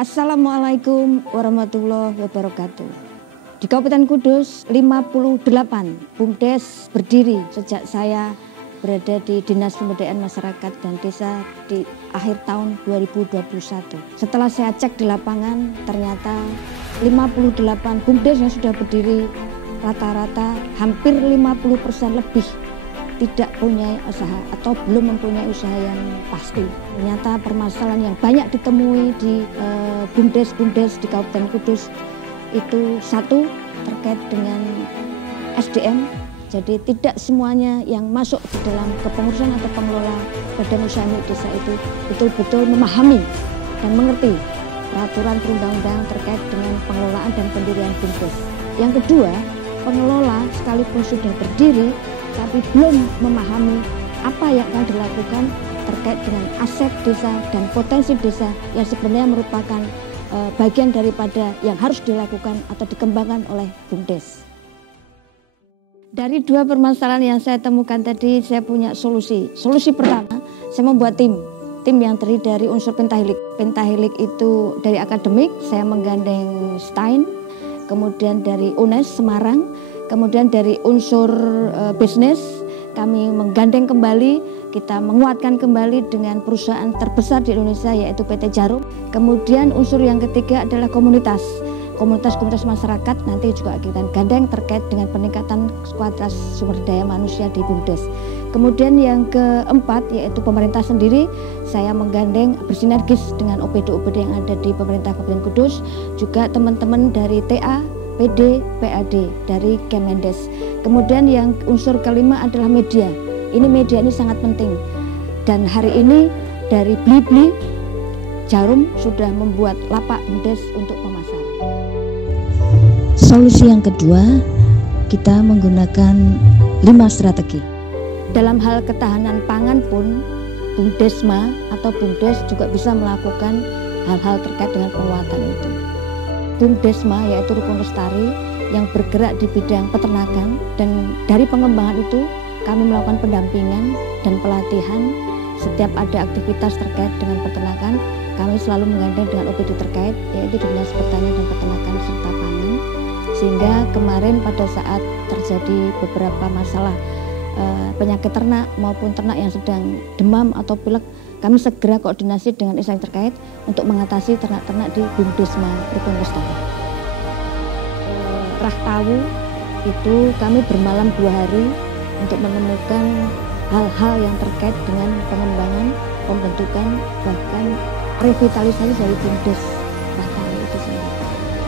Assalamualaikum warahmatullahi wabarakatuh. Di Kabupaten Kudus 58 BUMDes berdiri sejak saya berada di Dinas Pemberdayaan Masyarakat dan Desa di akhir tahun 2021. Setelah saya cek di lapangan, ternyata 58 BUMDes yang sudah berdiri rata-rata hampir 50% lebih tidak punya usaha atau belum mempunyai usaha yang pasti. Ternyata permasalahan yang banyak ditemui di BUMDes di Kabupaten Kudus itu satu terkait dengan SDM. Jadi tidak semuanya yang masuk ke dalam kepengurusan atau pengelola badan usaha milik desa itu betul-betul memahami dan mengerti peraturan perundang-undangan terkait dengan pengelolaan dan pendirian BUMDes. Yang kedua, pengelola sekalipun sudah berdiri tapi belum memahami apa yang akan dilakukan terkait dengan aset desa dan potensi desa yang sebenarnya merupakan bagian daripada yang harus dilakukan atau dikembangkan oleh BUMDes. Dari dua permasalahan yang saya temukan tadi, saya punya solusi. Solusi pertama, saya membuat tim yang terdiri dari unsur pentahilik. Pentahilik itu dari akademik, saya menggandeng STAIN, kemudian dari UNES Semarang, kemudian dari unsur bisnis, kami menggandeng kembali, kita menguatkan kembali dengan perusahaan terbesar di Indonesia yaitu PT Jarum. Kemudian unsur yang ketiga adalah komunitas masyarakat, nanti juga kita gandeng terkait dengan peningkatan kualitas sumber daya manusia di BUMDes. Kemudian yang keempat yaitu pemerintah sendiri, saya menggandeng bersinergis dengan OPD yang ada di pemerintah Kabupaten Kudus, juga teman-teman dari TA, PD, PAD dari Kemendes. Kemudian yang unsur kelima adalah media. Media ini sangat penting. Dan hari ini dari Blibli, Jarum sudah membuat lapak BUMDes untuk pemasaran. Solusi yang kedua, kita menggunakan 5 strategi. Dalam hal ketahanan pangan pun, BUMDesma atau BUMDes juga bisa melakukan hal-hal terkait dengan penguatan itu. BUMDesma yaitu Rukun Lestari yang bergerak di bidang peternakan, dan dari pengembangan itu kami melakukan pendampingan dan pelatihan. Setiap ada aktivitas terkait dengan peternakan, kami selalu menggandeng dengan OPD terkait yaitu Dinas Pertanian dan Peternakan serta Pangan. Sehingga kemarin pada saat terjadi beberapa masalah penyakit ternak maupun ternak yang sedang demam atau pilek, kami segera koordinasi dengan instansi terkait untuk mengatasi ternak-ternak di BUMDesma Rukun Lestari. Rahtawu itu kami bermalam 2 hari untuk menemukan hal-hal yang terkait dengan pengembangan, pembentukan, bahkan revitalisasi dari BUMDes Rahtawu itu sendiri.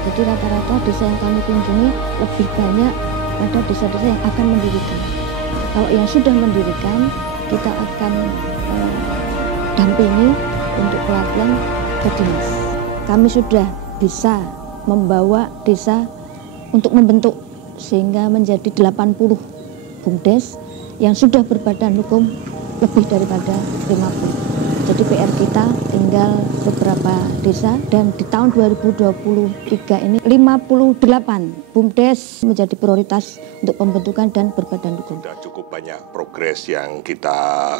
Jadi rata-rata desa yang kami kunjungi lebih banyak pada desa-desa yang akan mendirikan. Kalau yang sudah mendirikan, kita akan dampingi untuk pelatihan ke dinas. Kami sudah bisa membawa desa untuk membentuk sehingga menjadi 80 BUMDes yang sudah berbadan hukum lebih daripada 50. Jadi PR kita tinggal beberapa desa, dan di tahun 2023 ini 58 BUMDes menjadi prioritas untuk pembentukan dan berbadan hukum. Sudah cukup banyak progres yang kita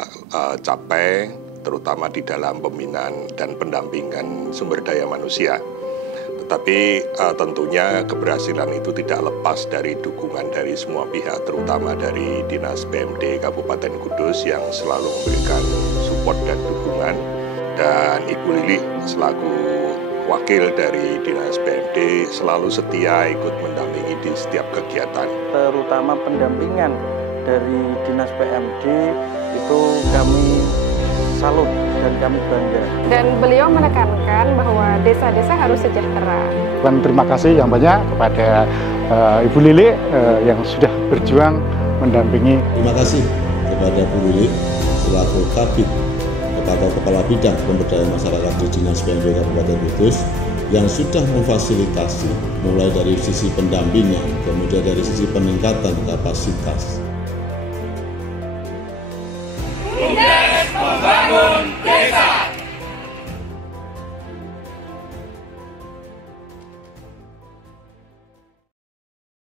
capai, terutama di dalam pembinaan dan pendampingan sumber daya manusia. Tetapi tentunya keberhasilan itu tidak lepas dari dukungan dari semua pihak, terutama dari Dinas PMD Kabupaten Kudus yang selalu memberikan support dan dukungan. Dan Ibu Lili selaku wakil dari Dinas PMD selalu setia ikut mendampingi di setiap kegiatan. Terutama pendampingan dari Dinas PMD itu kami salut dan kami bangga. Dan beliau menekankan bahwa desa-desa harus sejahtera. Dan terima kasih yang banyak kepada Ibu Lili yang sudah berjuang mendampingi. Terima kasih kepada Bu Lili selaku Kabid atau Kepala Bidang Pemberdayaan Masyarakat di Dinas PMD Kabupaten Kudus yang sudah memfasilitasi mulai dari sisi pendampingan, kemudian dari sisi peningkatan kapasitas.